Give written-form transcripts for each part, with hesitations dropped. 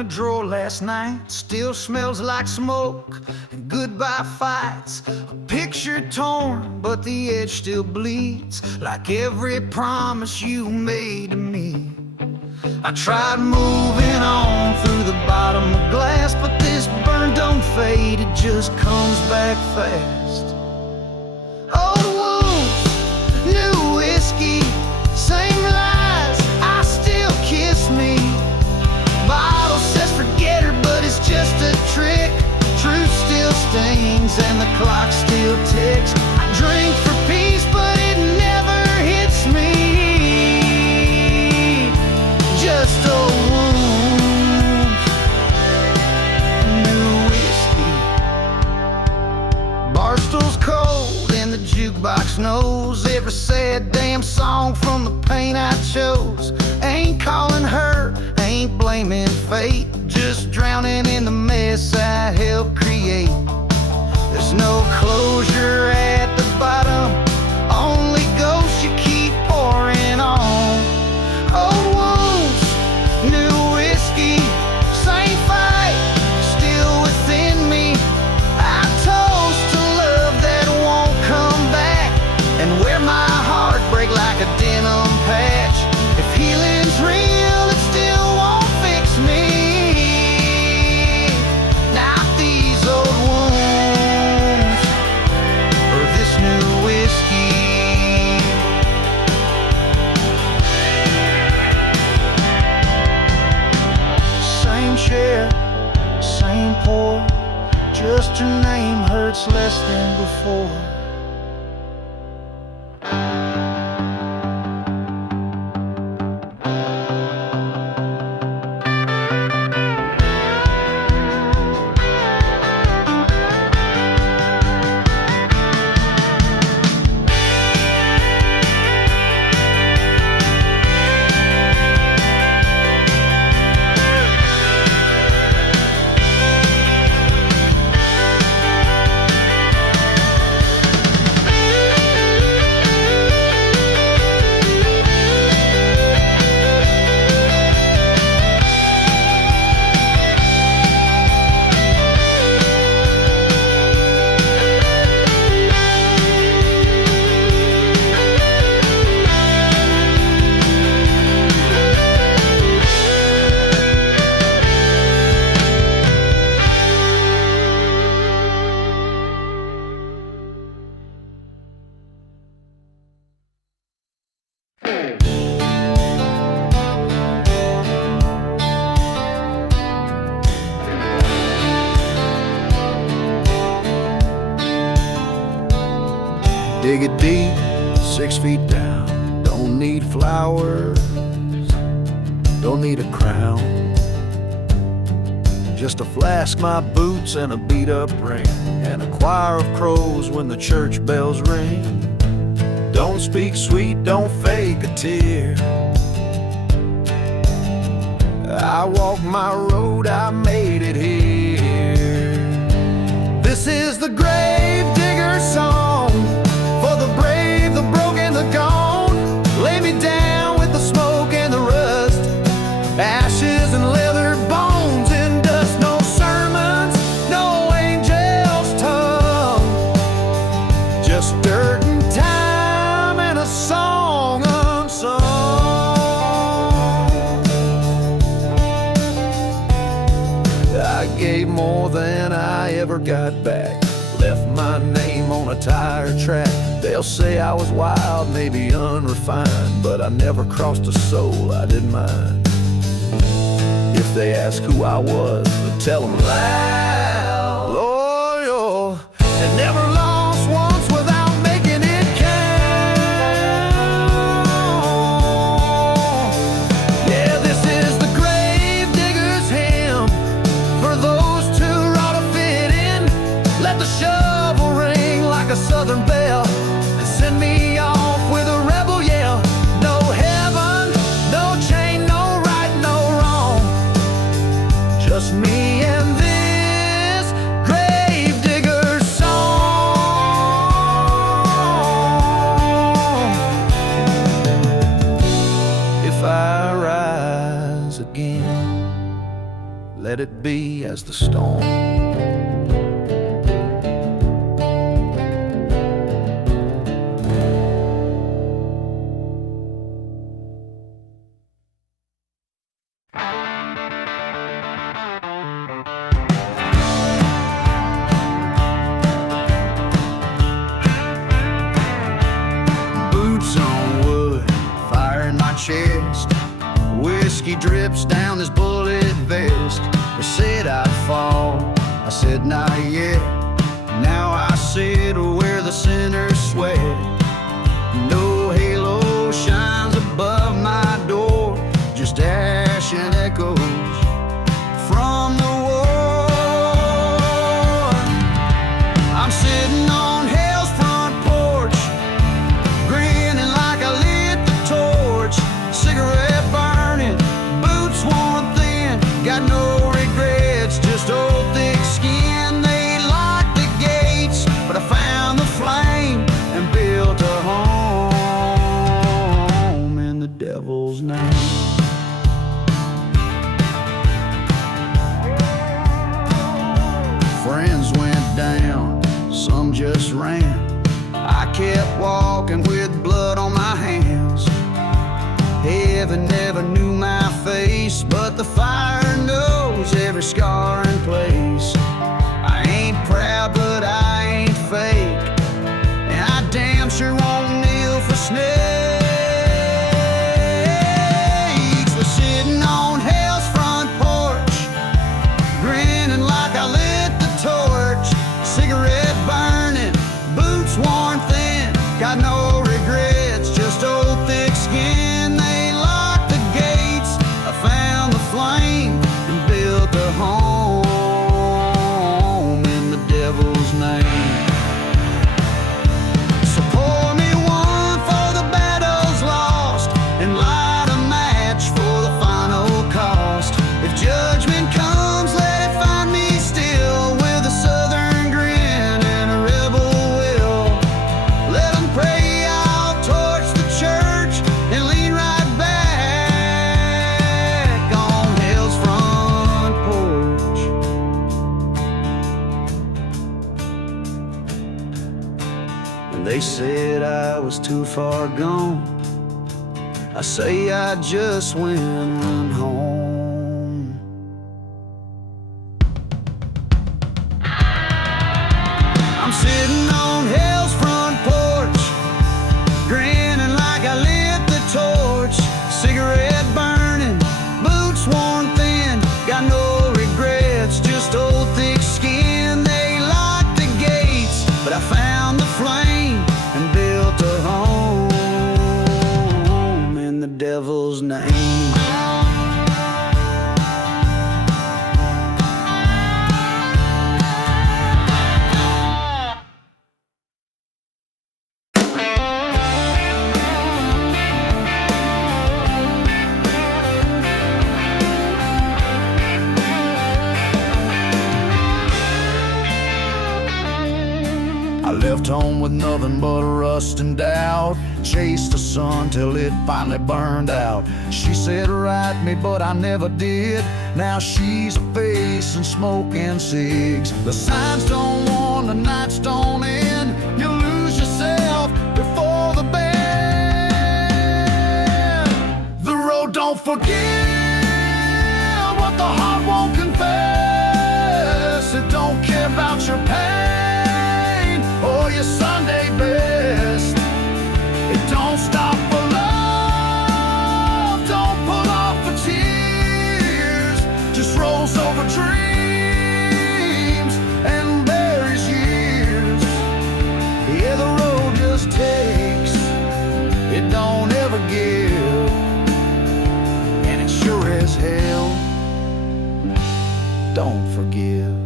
a drawer last night, still smells like smoke and goodbye fights. A picture torn, but the edge still bleeds, like every promise you made to me. I tried moving on through the bottom of glass, but this burn don't fade, it just comes back fast. Old wounds, new whiskey, same lies, I still kiss me. Bottle says forget her, but it's just a trick. Truth still stings and the clock still ticks. I drink for peace, but it never hits me. Just old wounds, new whiskey. Barstool's cold and the jukebox knows every sad damn song from the pain I chose. Ain't calling her, ain't blaming fate, just drowning in the mess I helped create. There's no closure at the bottom, only ghosts you keep pouring on. Old wounds, new whiskey, same fight, still within me. I toast to love that won't come back, and wear my heart break like a denim patch. If healing's real, it still won't fix me. Not these old wounds, or this new whiskey. Same chair, same pour, just her name hurts less than before. Dig it deep, 6 feet down. Don't need flowers, don't need a crown. Just a flask, my boots, and a beat-up ring, and a choir of crows when the church bells ring. Don't speak sweet, don't fake a tear. I walked my road, I made it here. This is the grave digger song, for the brave, the broken, the gone. Lay me down with the smoke and the rust, ashes and leather bones and dust. No sermons, no angel's tongue, just dirt and time and a song unsung. I gave more than I ever got back, left my name on a tire track. They'll say I was wild, maybe unrefined, but I never crossed a soul I didn't mind. If they ask who I was, I'd tell them loud, loyal, and never lost once without making it count. Yeah, this is the grave digger's hymn, for those too raw to fit in. Let the shovel ring like a southern bell, and send me off with a rebel yell. No heaven, no chain, no right, no wrong, just me and this grave digger song. If I rise again, let it be as the storm. Chest, whiskey drips down this bullet vest. They said I'd fall, I said not yet. Now I sit where the sinners sweat. No halo shines above my door, just ash and echoes from the war. I'm sitting on hell's front porch, grinning like I lit the torch. Cigarette burning, boots worn thin, got no regrets, just old thick skin. They locked the gates, but I found the flame and built a home in the devil's name. Friends went down, some just ran. I kept walking with blood on my hands. Heaven never knew my face, but the fire knows every scar and place. I ain't proud, but I ain't fake, and I damn sure won't kneel for snakes. We're sitting on hell's front porch, grinning like I lit the torch. Cigarette burning, boots worn thin, got no regrets, just old thick skin. Home in the devil's name. So pour me one for the battles lost, and light a match for the final cost. If judgment comes, let it find me still, with a southern grin and a rebel will. Let them pray I'll torch the church and lean right back on hell's front porch. They said I was too far gone, I say I just went home. I'm sitting on hell's front porch, grinning like I lit the torch. Cigarette burning, boots worn thin, got no regrets, just old thick skin. They locked the gates, but I found the flame and built a home in the devil's name. I left home with nothing but rust and doubt, chased the sun till it finally burned out. She said write me, but I never did. Now she's a face and smoking cigs. The signs don't warn, the nights don't end. You lose yourself before the bend. The road don't forgive what the heart won't confess. It don't care about your pain or your Sunday best. It don't stop for love, don't pull off for tears. Just rolls over dreams and buries years. Yeah, the road just takes, it don't ever give, and it sure as hell don't forgive.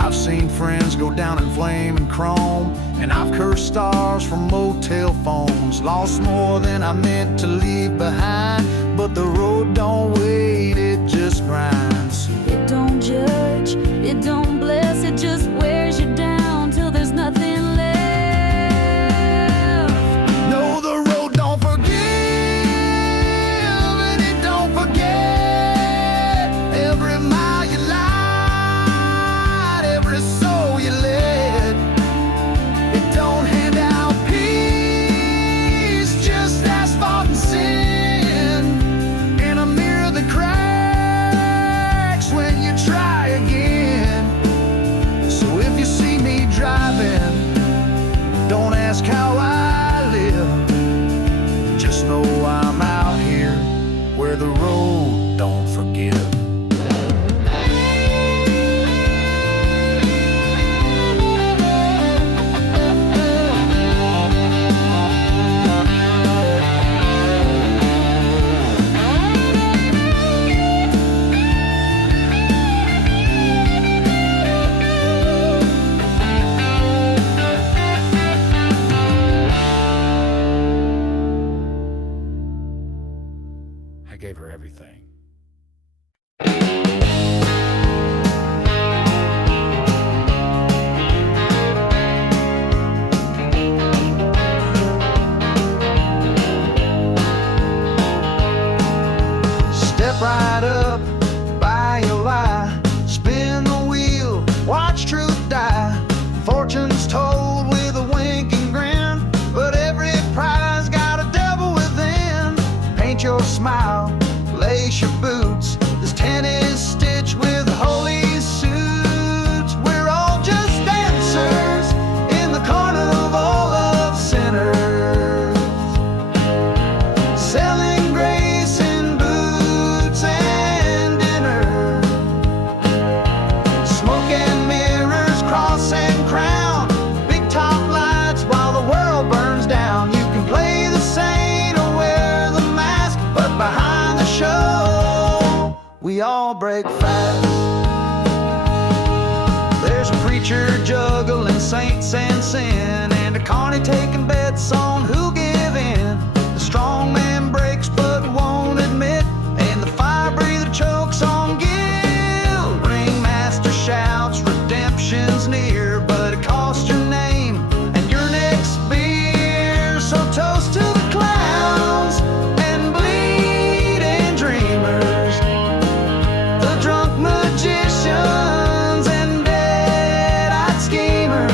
I've seen friends go down in flame and chrome, and I've cursed stars from motel phones. Lost more than I meant to leave behind, but the road don't wait, it just grinds. It don't judge, it don't blame. break fast. There's a preacher juggling saints and sin, and a carny taking bets on who'll give in. The strong man breaks but won't admit, and the fire breather chokes on guilt. Ringmaster shouts, redemption's near, but it costs your name and your next beer. So toast to the clowns and bleeding dreamers, the drunk magicians and dead-eyed schemers.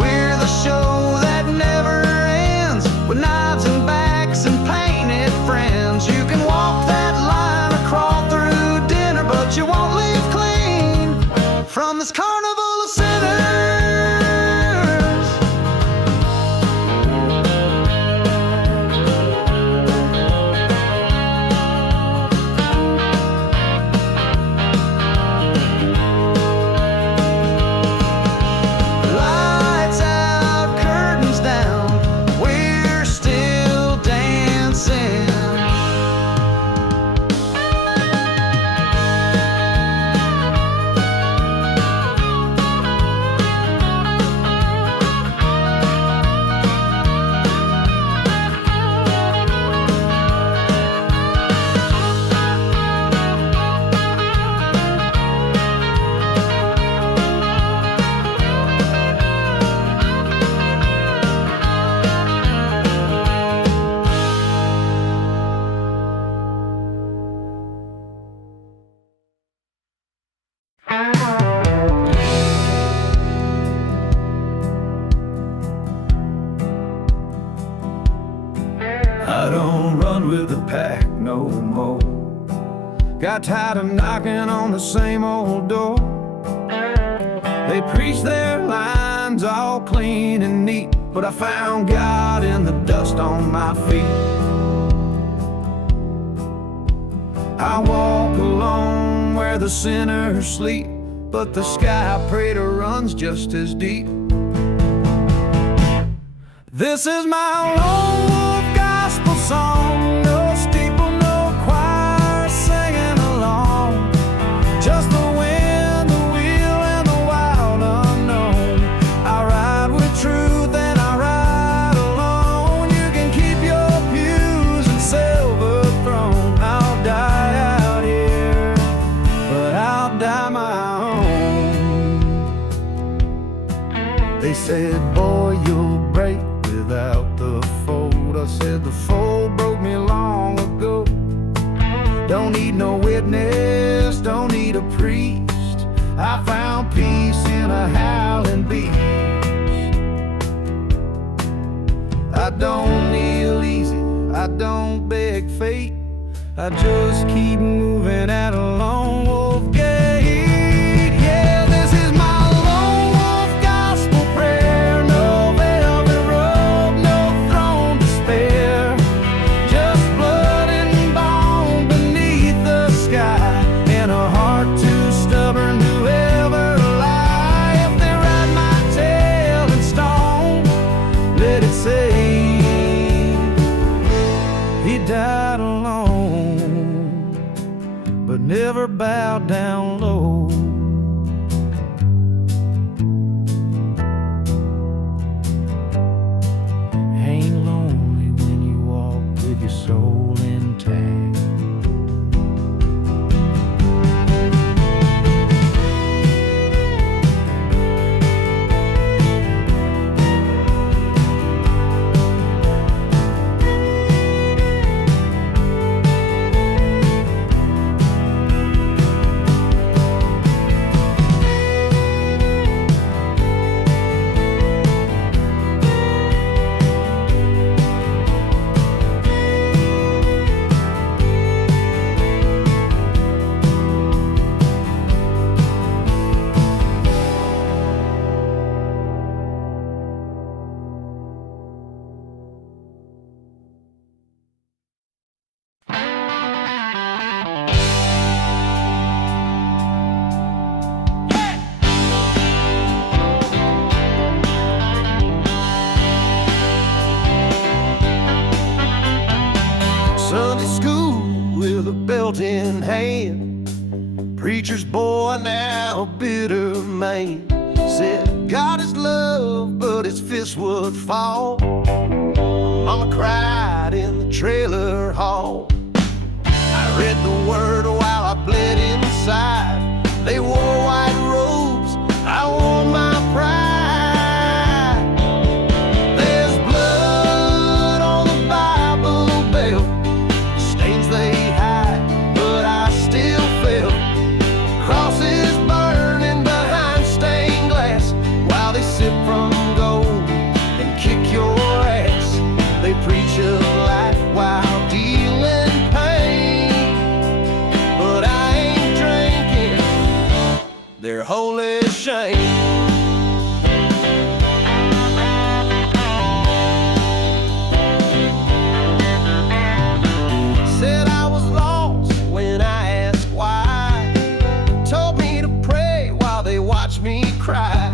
We're the show that never ends, with knives and backs and painted friends. You can walk that line or crawl through dinner, but you won't leave clean from this carnival of sinners. Lights out, curtains down, we're still dancing. I don't run with the pack no more. Got tired of knocking on the same old door. They preach their lines all clean and neat, but I found God in the dust on my feet. I walk alone where the sinners sleep, but the sky I pray to runs just as deep. This is my lone wolf gospel song. No steeple, no choir singing along. Just the wind, the wheel, and the wild unknown. I ride with truth and I ride alone. You can keep your pews and silver throne. I'll die out here, but I'll die my own. They said, boy, you'll break without the fold. I said, the fold broke me long ago. Don't need no witness, don't need a priest. I found peace in a howling beast. I don't kneel easy, I don't beg fate. I just keep moving at a lone wolf gait. Yeah, this is my lone wolf gospel prayer. No velvet robe, no throne to spare. Just blood and bone beneath the sky, and a heart too stubborn to ever lie. If they ride my tail in stone, let it say he died alone, but never bowed down low. Ain't lonely when you walk with your soul intact. hand. Preacher's boy, now a bitter man, said God is love, but his fist would fall. Mama cried in the trailer hall. I read the word while I bled inside. They wore white robes, I wore my pride. There's blood on the Bible belt, stains they hide, but I still felt crosses burning behind stained glass, while they sip from gold and kick your ass. They preach of life while dealing pain, but I ain't drinking their holy shame. Said I was lost when I asked why. Told me to pray while they watched me cry.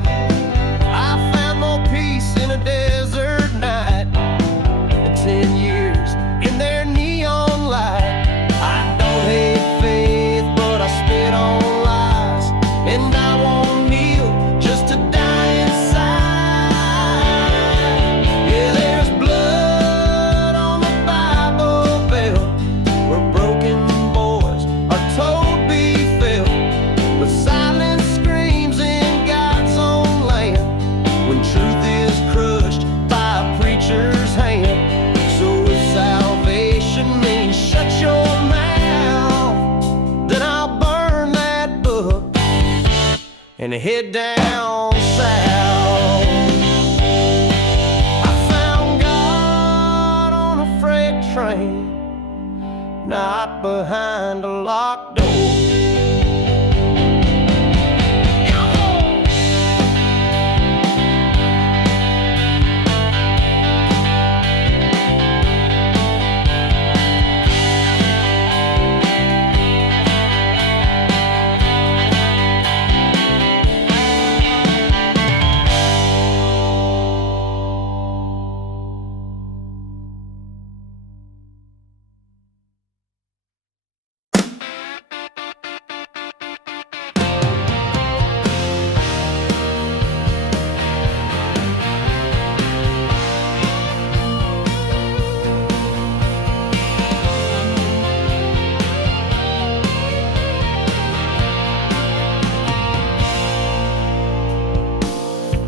I found more peace in a desert night than 10 years in their neon light. I don't hate faith, but I spit on lies, and I won't kneel just to die inside. Yeah, there's blood on the Bible belt, where broken boys are told be felt, but silence screams in God's own land when truth is crushed by a preacher's hand. So if salvation means shut your mouth, then I'll burn that book and head down south. I found God on a freight train, not behind a locked door.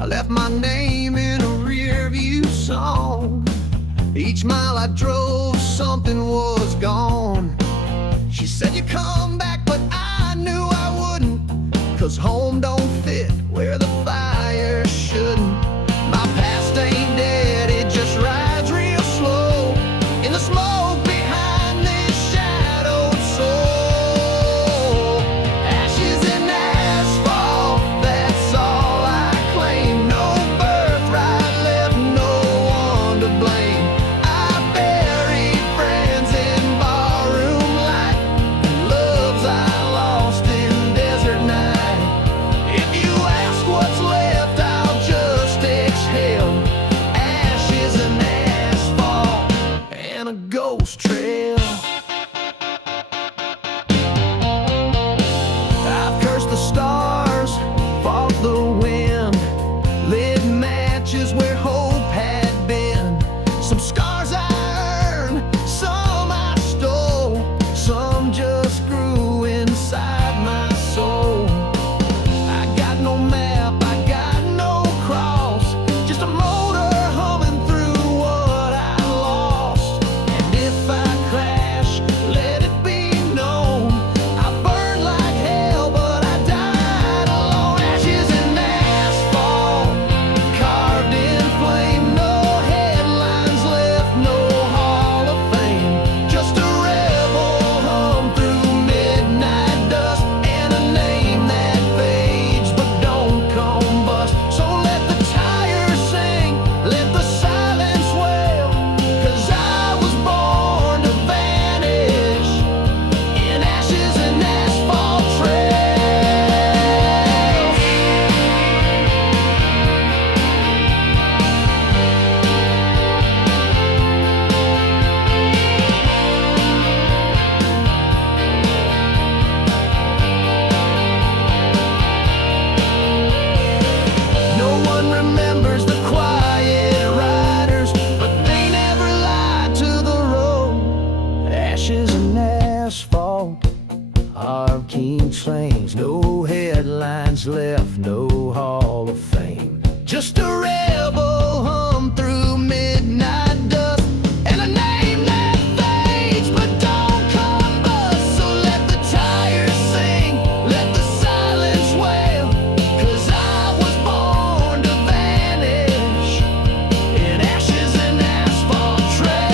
I left my name in a rearview song. Each mile I drove, something was gone. She said, you come back, but I knew I wouldn't, 'cause home don't fit where the fire shouldn't. My past ain't dead, it just rides real slow in the smoke behind this shadowed soul. Ashes and asphalt, that's all I claim. No birthright left, no one to blame. I buried friends in barroom light, and love lines left, no Hall of Fame. Just a rebel hum through midnight dust, and a name that fades but don't combust. So let the tires sing, let the silence wail, 'cause I was born to vanish in ashes and asphalt trails.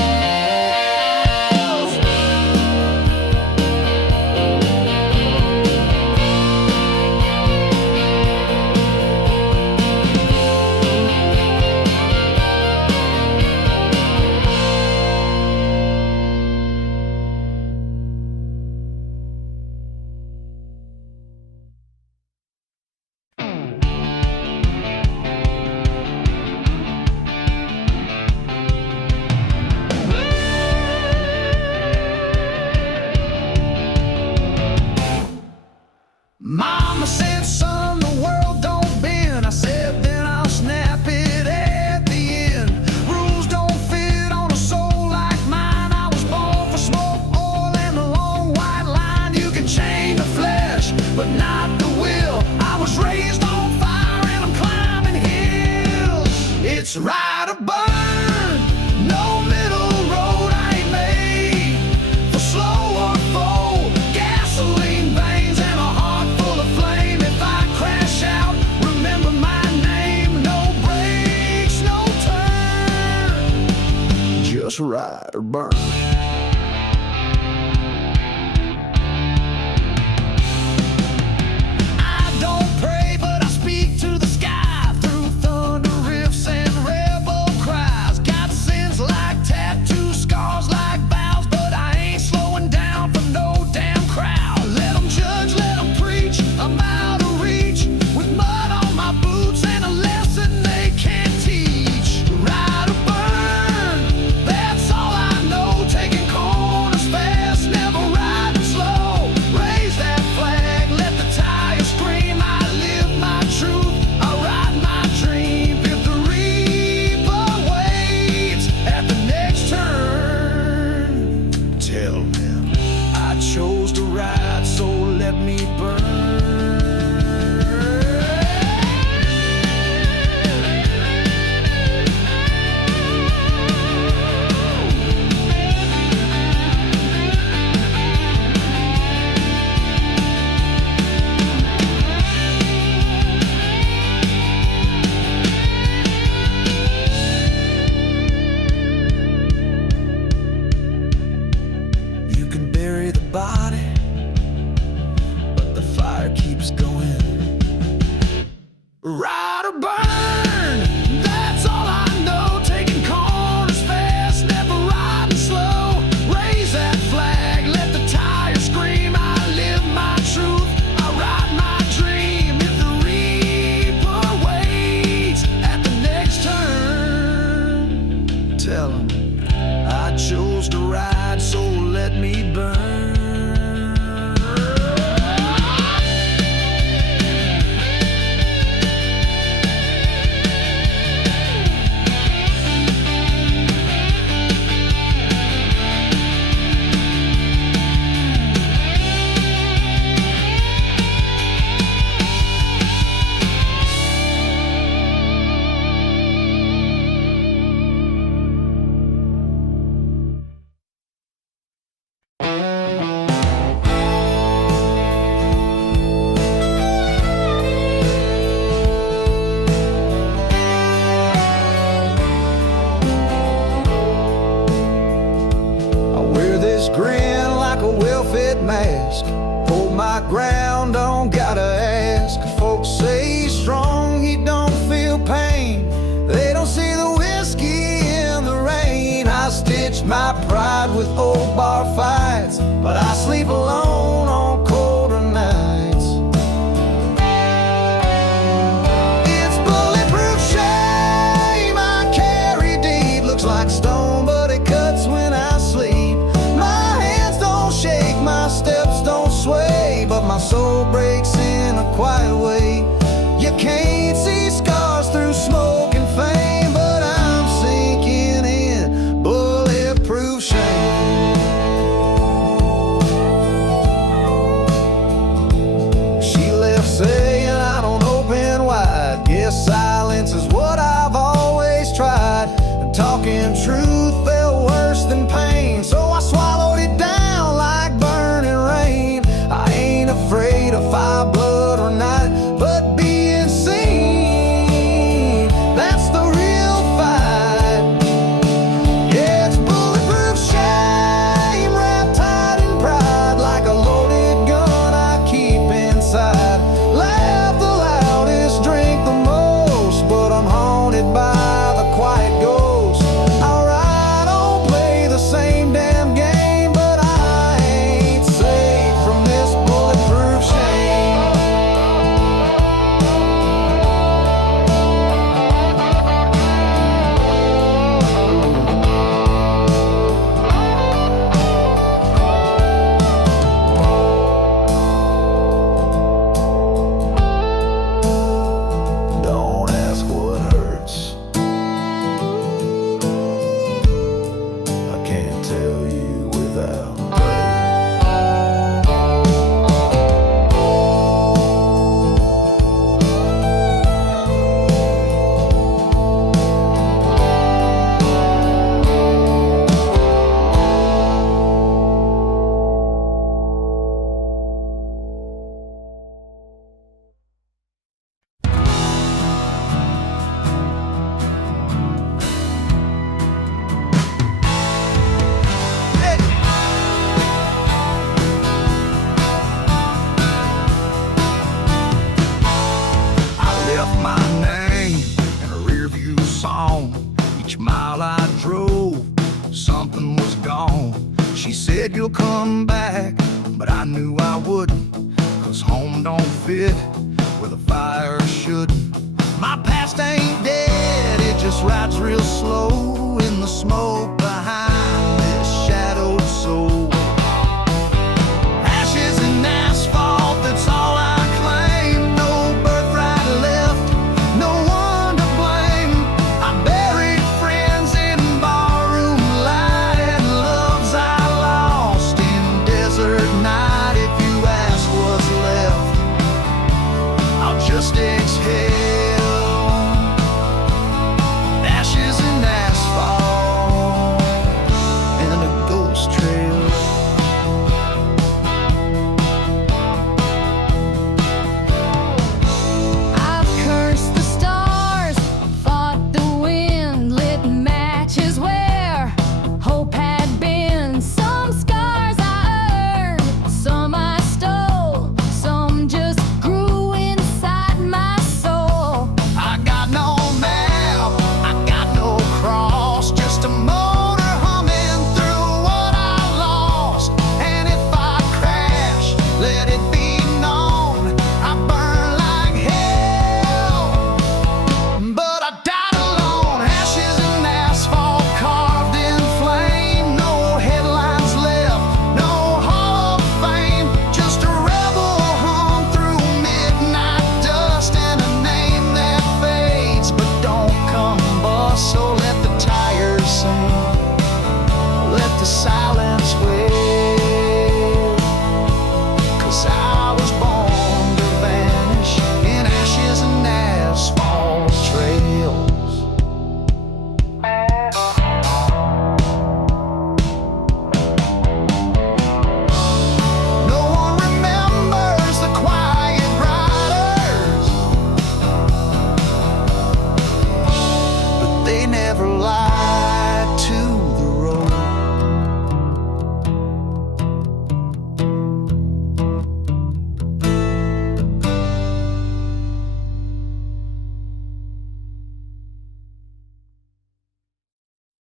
Mama said, son, the world don't bend. I said, then I'll snap it at the end. Rules don't fit on a soul like mine. I was born for smoke, oil, and the long white line. You can chain the flesh, but not the will. I was raised on fire and I'm climbing hills. It's ride or burn, no middle road. I ain't made for slow or full. Gasoline veins and a heart full of flame. If I crash out, remember my name. No brakes, no turn, just ride or burn. I don't pray, but I speak to the sky through thunder riffs and rebel cries. Got sins like tattoo scars, like vows, but I ain't slowing down for no damn crowd. Let them judge, let them preach. I'm out of reach with mud on my boots and a lesson they can't teach. Ride or burn, that's all I know. Taking corners fast, never riding slow. Raise that flag, let the tires scream. I live my truth, I ride my dream. If the reaper waits at the next turn, tell them I chose to ride, so let me burn. You can bury the body, but the fire keeps going. Ride or burn, that's all I know. Taking corners fast, never riding slow. Raise that flag, let the tires scream. I live my truth, I ride my dream. If the reaper waits at the next turn, tell him I chose to ride, so let me burn. Grin like a well-fit mask. Hold my ground, don't gotta ask. Folks say he's strong, he don't feel pain. They don't see the whiskey in the rain. I stitched my pride with old bar fights, but I sleep alone on colder nights. It's bulletproof shame I carry deep. Looks like stone, but it cuts when I sleep. My steps don't sway, but my soul She said you'll come back, but I knew I wouldn't, 'cause home don't fit where the fire should. My past ain't dead, it just rides real slow in the smoke